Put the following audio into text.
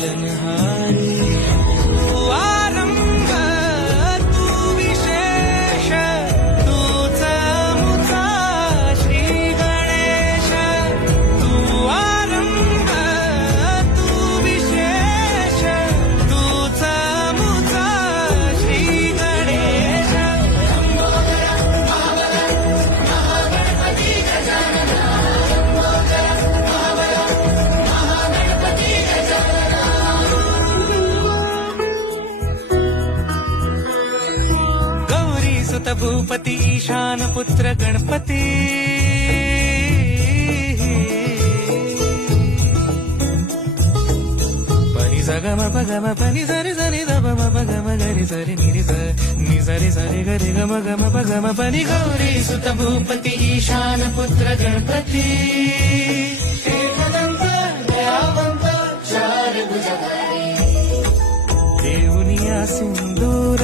पालनहारी तू आरंभ तू विशेष तूच मुचा श्री गणेश तू आरंभ तू विशेष तूच मुचा श्री गणेश गौरी सुत भूपती ईशान पुत्र गणपती पनी सगम पगम पनी सरि सरि द म पगम गरि सरि नि सरि सरि गरि गम गम पगम पनी गौरी सुत भूपती ईशान पुत्र गणपती एकदंत दयावंत चार भुजधारी देऊनिया सिंदूर